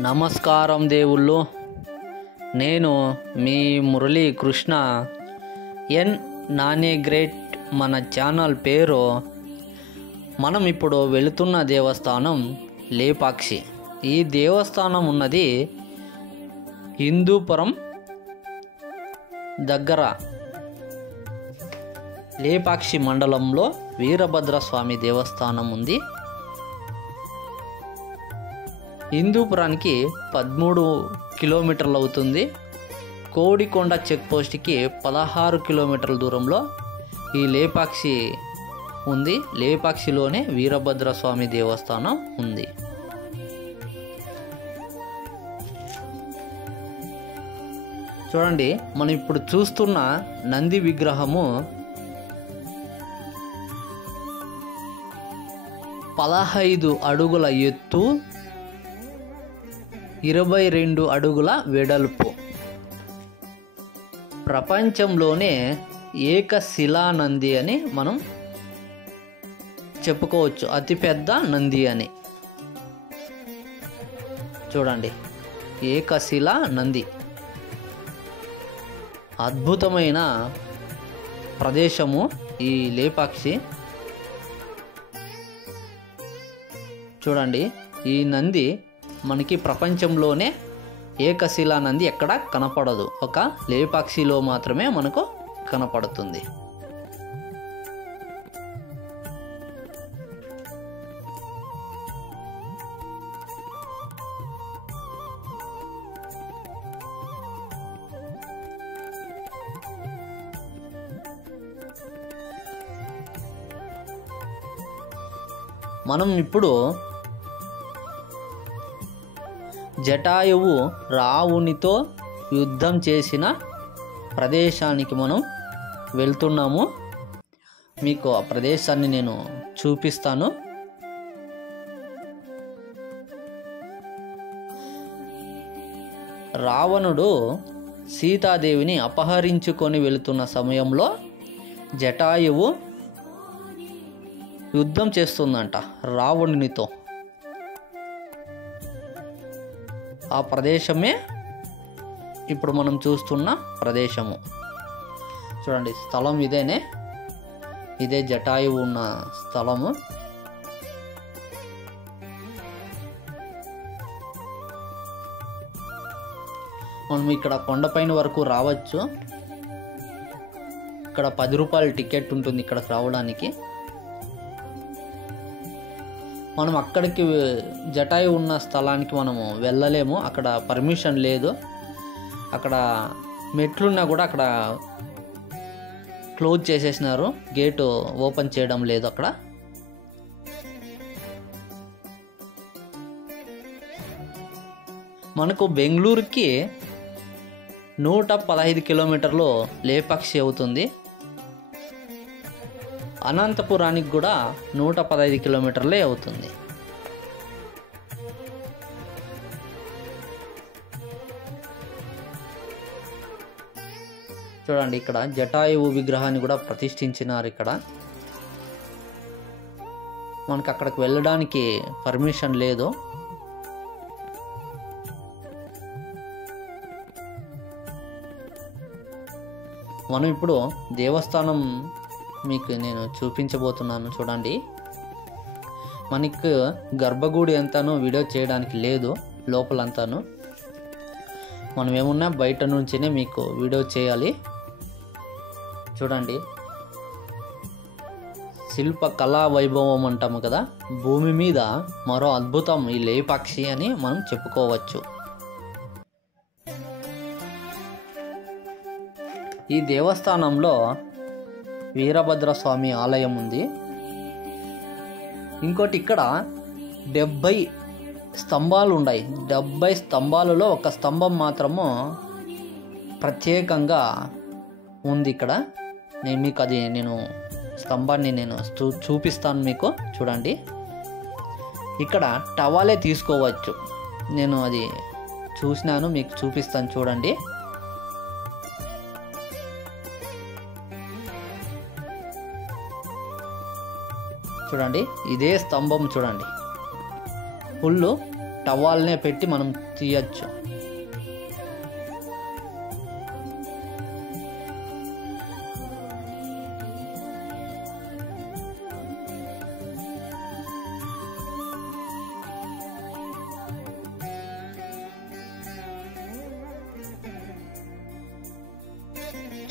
నమస్కారం దేవుళ్ళు. నేను మీ మురళీ కృష్ణ ఎన్ నాని గ్రేట్. మన ఛానల్ పేరు. మనం ఇప్పుడు వెళుతున్న దేవస్థానం లేపాక్షి. ఈ దేవస్థానం ఉన్నది హిందూపురం దగ్గర లేపాక్షి మండలంలో వీరభద్రస్వామి దేవస్థానం ఉంది. హిందూపురానికి 13 కిలోమీటర్లు అవుతుంది. కోడికొండ చెక్ పోస్ట్కి 16 కిలోమీటర్ల దూరంలో ఈ లేపాక్షి ఉంది. లేపాక్షిలోనే వీరభద్రస్వామి దేవస్థానం ఉంది. చూడండి, మనం ఇప్పుడు చూస్తున్న నంది విగ్రహము 15 అడుగుల ఎత్తు, 22 అడుగుల వెడల్పు. ప్రపంచంలోనే ఏకశిలా నంది అని మనం చెప్పుకోవచ్చు. అతిపెద్ద నంది అని. చూడండి, ఏకశిలా నంది. అద్భుతమైన ప్రదేశము ఈ లేపాక్షి. చూడండి, ఈ నంది మనకి ప్రపంచంలోనే ఏకశిలా నంది ఎక్కడ కనపడదు. ఒక లేపాక్షిలో మాత్రమే మనకు కనపడుతుంది. మనం ఇప్పుడు జటాయువు రావునితో యుద్ధం చేసిన ప్రదేశానికి మనం వెళ్తున్నాము. మీకు ఆ ప్రదేశాన్ని నేను చూపిస్తాను. రావణుడు సీతాదేవిని అపహరించుకొని వెళుతున్న సమయంలో జటాయువు యుద్ధం చేస్తుందంట రావణునితో. ఆ ప్రదేశమే ఇప్పుడు మనం చూస్తున్న ప్రదేశము. చూడండి, స్థలం ఇదే జటాయువు ఉన్న స్థలము. మనం ఇక్కడ కొండపైన వరకు రావచ్చు. ఇక్కడ 10 రూపాయల టికెట్ ఉంటుంది ఇక్కడికి రావడానికి. మనం అక్కడికి జటాయు ఉన్న స్థలానికి మనము వెళ్ళలేము. అక్కడ పర్మిషన్ లేదు. అక్కడ మెట్లున్నా కూడా అక్కడ క్లోజ్ చేసేసినారు. గేటు ఓపెన్ చేయడం లేదు అక్కడ. మనకు బెంగళూరుకి 115 కిలోమీటర్లు లేపాక్షి అవుతుంది. అనంతపురానికి కూడా 115 కిలోమీటర్లే అవుతుంది. చూడండి, ఇక్కడ జటాయువు విగ్రహాన్ని కూడా ప్రతిష్ఠించినారు. ఇక్కడ మనకు అక్కడికి వెళ్ళడానికి పర్మిషన్ లేదు. మనం ఇప్పుడు దేవస్థానం మీకు నేను చూపించబోతున్నాను. చూడండి, మనకు గర్భగుడి అంతాను వీడియో చేయడానికి లేదు. లోపలంతాను మనం ఏమున్నా బయట నుంచినే మీకు వీడియో చేయాలి. చూడండి, శిల్ప కళా వైభవం అంటాము కదా. భూమి మీద మరో అద్భుతం ఈ లేపాక్షి అని మనం చెప్పుకోవచ్చు. ఈ దేవస్థానంలో వీరభద్రస్వామి ఆలయం ఉంది. ఇంకోటి, ఇక్కడ 70 స్తంభాలు ఉన్నాయి. 70 స్తంభాలలో ఒక స్తంభం మాత్రము ప్రత్యేకంగా ఉంది ఇక్కడ. నేను స్తంభాన్ని చూపిస్తాను మీకు. చూడండి, ఇక్కడ టవాలే తీసుకోవచ్చు. నేను అది చూసినాను, మీకు చూపిస్తాను. చూడండి, చూడండి, ఇదే స్తంభం. చూడండి, ఫుల్ టవాల్నే పెట్టి మనం తీయచ్చు.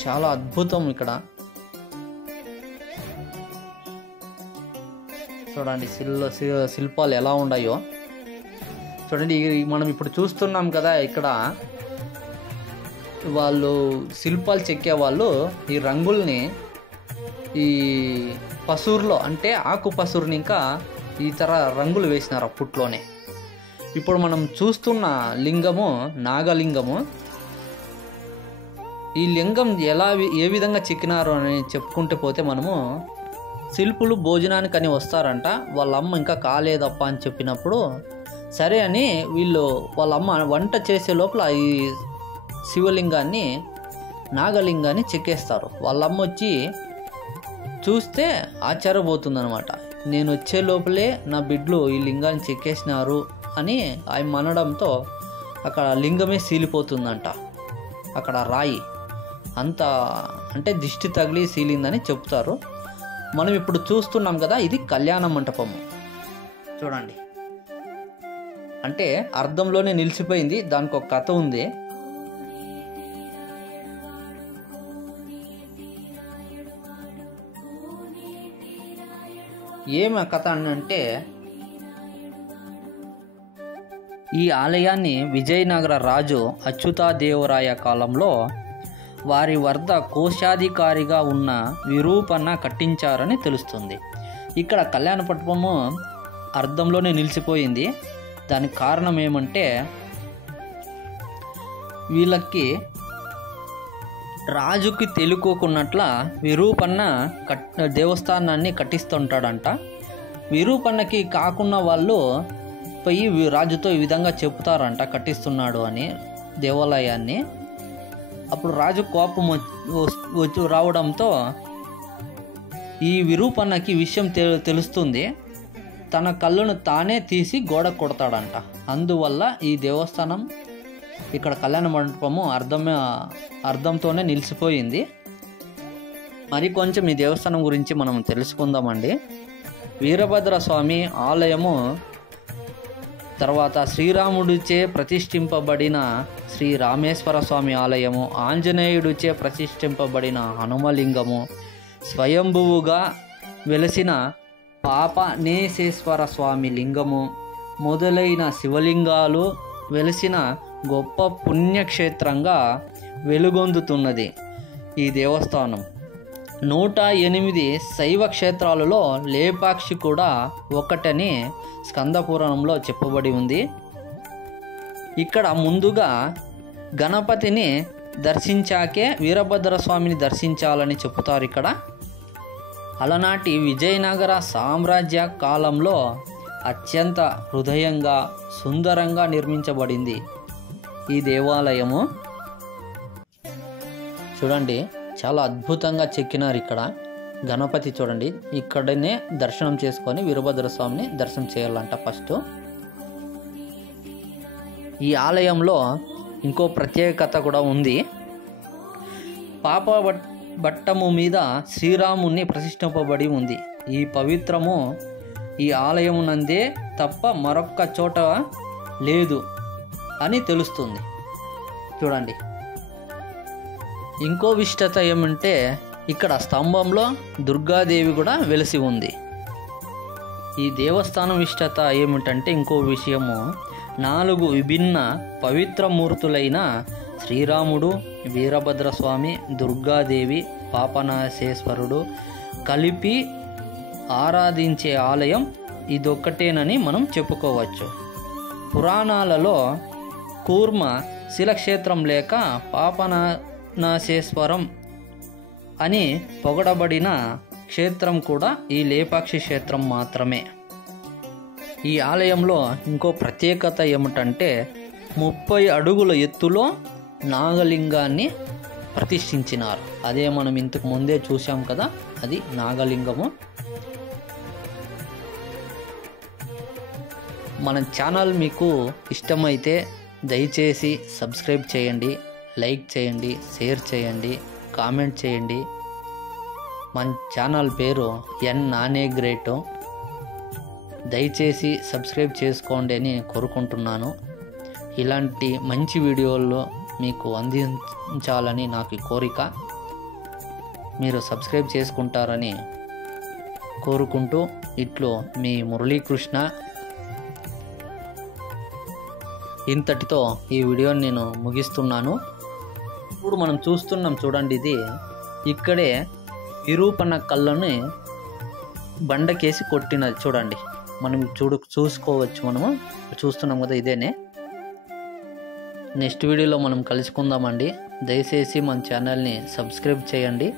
చాలా అద్భుతం ఇక్కడ చూడండి, శిల్పాలు ఎలా ఉన్నాయో చూడండి. మనం ఇప్పుడు చూస్తున్నాం కదా, ఇక్కడ వాళ్ళు శిల్పాలు చెక్కే వాళ్ళు ఈ రంగుల్ని ఈ పసూరులో అంటే ఆకు పసూరుని ఇంకా ఇతర రంగులు వేసినారు అప్పట్లోనే. ఇప్పుడు మనం చూస్తున్న లింగము నాగలింగము. ఈ లింగం ఏ విధంగా చెక్కినారు అని చెప్పుకుంటే పోతే మనము శిల్పులు భోజనానికి అని వస్తారంట. వాళ్ళ అమ్మ ఇంకా కాలేదప్ప అని చెప్పినప్పుడు సరే అని వీళ్ళు వాళ్ళ అమ్మ వంట చేసే లోపల ఈ శివలింగాన్ని నాగలింగాన్ని చెక్కేస్తారు. వాళ్ళ అమ్మ వచ్చి చూస్తే ఆశ్చర్యపోతుందనమాట. నేను వచ్చే లోపలే నా బిడ్డలు ఈ లింగాన్ని చెక్కేసినారు అని ఆయన అనడంతో అక్కడ లింగమే సీలిపోతుందంట. అక్కడ రాయి అంత అంటే దిష్టి తగిలి సీలిందని చెప్తారు. మనం ఇప్పుడు చూస్తున్నాం కదా, ఇది కళ్యాణ మంటపము చూడండి. అంటే అర్థంలోనే నిలిచిపోయింది, దానికి ఒక కథ ఉంది. ఏమి కథ అంటే, ఈ ఆలయాన్ని విజయనగర రాజు అచ్యుతాదేవరాయ కాలంలో వారి వద్ద కోశాధికారిగా ఉన్న విరూపన్న కట్టించారని తెలుస్తుంది. ఇక్కడ కళ్యాణ మంటపము అర్థంలోనే నిలిచిపోయింది. దానికి కారణం ఏమంటే, వీళ్ళకి రాజుకి తెలుకోకున్నట్ల విరూపన్న దేవస్థానాన్ని కట్టిస్తుంటాడంట. విరూపన్నకి కాకున్న వాళ్ళు పోయి రాజుతో ఈ విధంగా చెప్తారంట కట్టిస్తున్నాడు అని దేవాలయాన్ని. అప్పుడు రాజు కోపం వచ్చి రావడంతో ఈ విరూపన్నకి విషయం తెలుస్తుంది. తన కళ్ళను తానే తీసి గోడ కొడతాడంట. అందువల్ల ఈ దేవస్థానం ఇక్కడ కళ్యాణ మండపము అర్థంతోనే నిలిచిపోయింది. మరి కొంచెం ఈ దేవస్థానం గురించి మనం తెలుసుకుందామండి. వీరభద్ర స్వామి ఆలయము తర్వాత శ్రీరాముడిచే ప్రతిష్ఠింపబడిన శ్రీ రామేశ్వర స్వామి ఆలయము, ఆంజనేయుడిచే ప్రతిష్ఠింపబడిన హనుమలింగము, స్వయంభువుగా వెలసిన పాపనేశేశ్వర స్వామి లింగము మొదలైన శివలింగాలు వెలసిన గొప్ప పుణ్యక్షేత్రంగా వెలుగొందుతున్నది ఈ దేవస్థానం. 108 శైవ క్షేత్రాలలో లేపాక్షి కూడా ఒకటని స్కందపురాణంలో చెప్పబడి ఉంది. ఇక్కడ ముందుగా గణపతిని దర్శించాకే వీరభద్ర స్వామిని దర్శించాలని చెప్తారు ఇక్కడ. అలనాటి విజయనగర సామ్రాజ్య కాలంలో అత్యంత హృదయంగా సుందరంగా నిర్మించబడింది ఈ దేవాలయము. చూడండి, చాలా అద్భుతంగా చెక్కినారు ఇక్కడ. గణపతి చూడండి, ఇక్కడనే దర్శనం చేసుకొని వీరభద్ర స్వామిని దర్శనం చేయాలంట ఫస్ట్. ఈ ఆలయంలో ఇంకో ప్రత్యేకత కూడా ఉంది. పాప బట్టము మీద శ్రీరాముని ప్రతిష్ఠింపబడి ఉంది. ఈ పవిత్రము ఈ ఆలయమునందే తప్ప మరొక్క చోట లేదు అని తెలుస్తుంది. చూడండి, ఇంకో విశిష్టత ఏమంటే ఇక్కడ స్తంభంలో దుర్గాదేవి కూడా వెలిసి ఉంది. ఈ దేవస్థానం విశిష్టత ఏమిటంటే ఇంకో విషయము, 4 విభిన్న పవిత్ర మూర్తులైన శ్రీరాముడు, వీరభద్రస్వామి, దుర్గాదేవి, పాపనాశేశ్వరుడు కలిపి ఆరాధించే ఆలయం ఇదొక్కటేనని మనం చెప్పుకోవచ్చు. పురాణాలలో కూర్మ శిలక్షేత్రం లేక పాపనాశేశ్వరం అని పొగడబడిన క్షేత్రం కూడా ఈ లేపాక్షి క్షేత్రం మాత్రమే. ఈ ఆలయంలో ఇంకో ప్రత్యేకత ఏమిటంటే 30 అడుగుల ఎత్తులో నాగలింగాన్ని ప్రతిష్ఠించినారు. అదే మనం ఇంతకు ముందే చూసాం కదా, అది నాగలింగము. మన ఛానల్ మీకు ఇష్టమైతే దయచేసి సబ్స్క్రైబ్ చేయండి, లైక్ చేయండి, షేర్ చేయండి, కామెంట్ చేయండి. మన ఛానల్ పేరు ఎన్ నానే గ్రేట్. దయచేసి సబ్స్క్రైబ్ చేసుకోండి అని కోరుకుంటున్నాను. ఇలాంటి మంచి వీడియోల్లో మీకు అందించాలని నాకు కోరిక. మీరు సబ్స్క్రైబ్ చేసుకుంటారని కోరుకుంటూ ఇట్లో మీ మురళీకృష్ణ. ఇంతటితో ఈ వీడియోని నేను ముగిస్తున్నాను. ఇప్పుడు మనం చూస్తున్నాం చూడండి, ఇది ఇక్కడే విరూపణ కళ్ళని బండకేసి కొట్టినది చూడండి. మనం చూసుకోవచ్చు, మనము చూస్తున్నాం కదా, ఇదేనే. నెక్స్ట్ వీడియోలో మనం కలుసుకుందామండి. దయచేసి మన ఛానల్ని సబ్స్క్రైబ్ చేయండి.